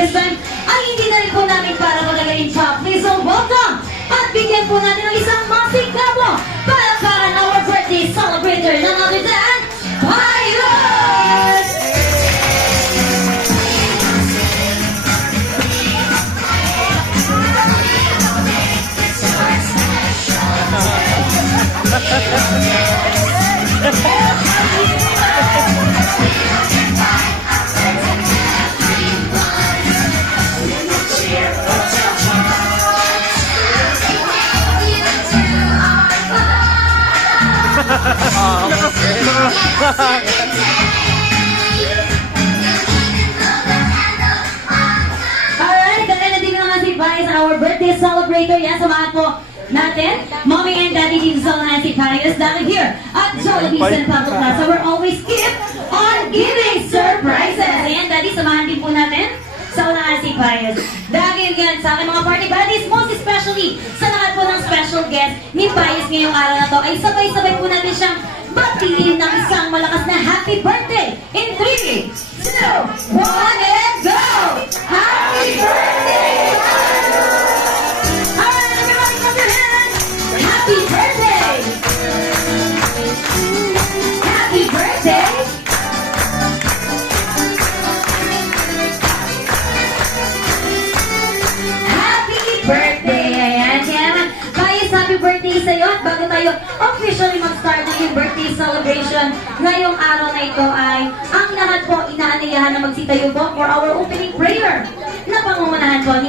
this time ay hindi na rin po namin para magagaling pa. Please welcome at bigyan po natin ng isang masigabo para our birthday celebrator, none other than Pilot! Alright, dahil nandito na nga si Pius, our birthday celebrator. Yan, samahan po natin, Mommy and Daddy dito sa unahan si Pius. Dahil here at Jollibee San Pablo Plaza, we're always keep on giving surprises. Ayan, Daddy, samahan din po natin sa unahan si Pius. Dahil yan sa aking mga party buddies, most especially sa lahat po ng special guest ni Pius ngayong araw na to, ay sabay-sabay po natin siyang batiin ng isang malakas na happy birthday in 3, 2, 1, and go! Happy birthday! Alright, everybody clap your hands! Happy birthday! Happy birthday! Happy birthday! Ayan, kaya naman, Pius, happy birthday sa'yo. At bago tayo officially mag-start ng yung birthday celebration, ngayong araw na ito ay ang lahat po inaanayahan na magsitayo po for our opening prayer na pangungunahan po ni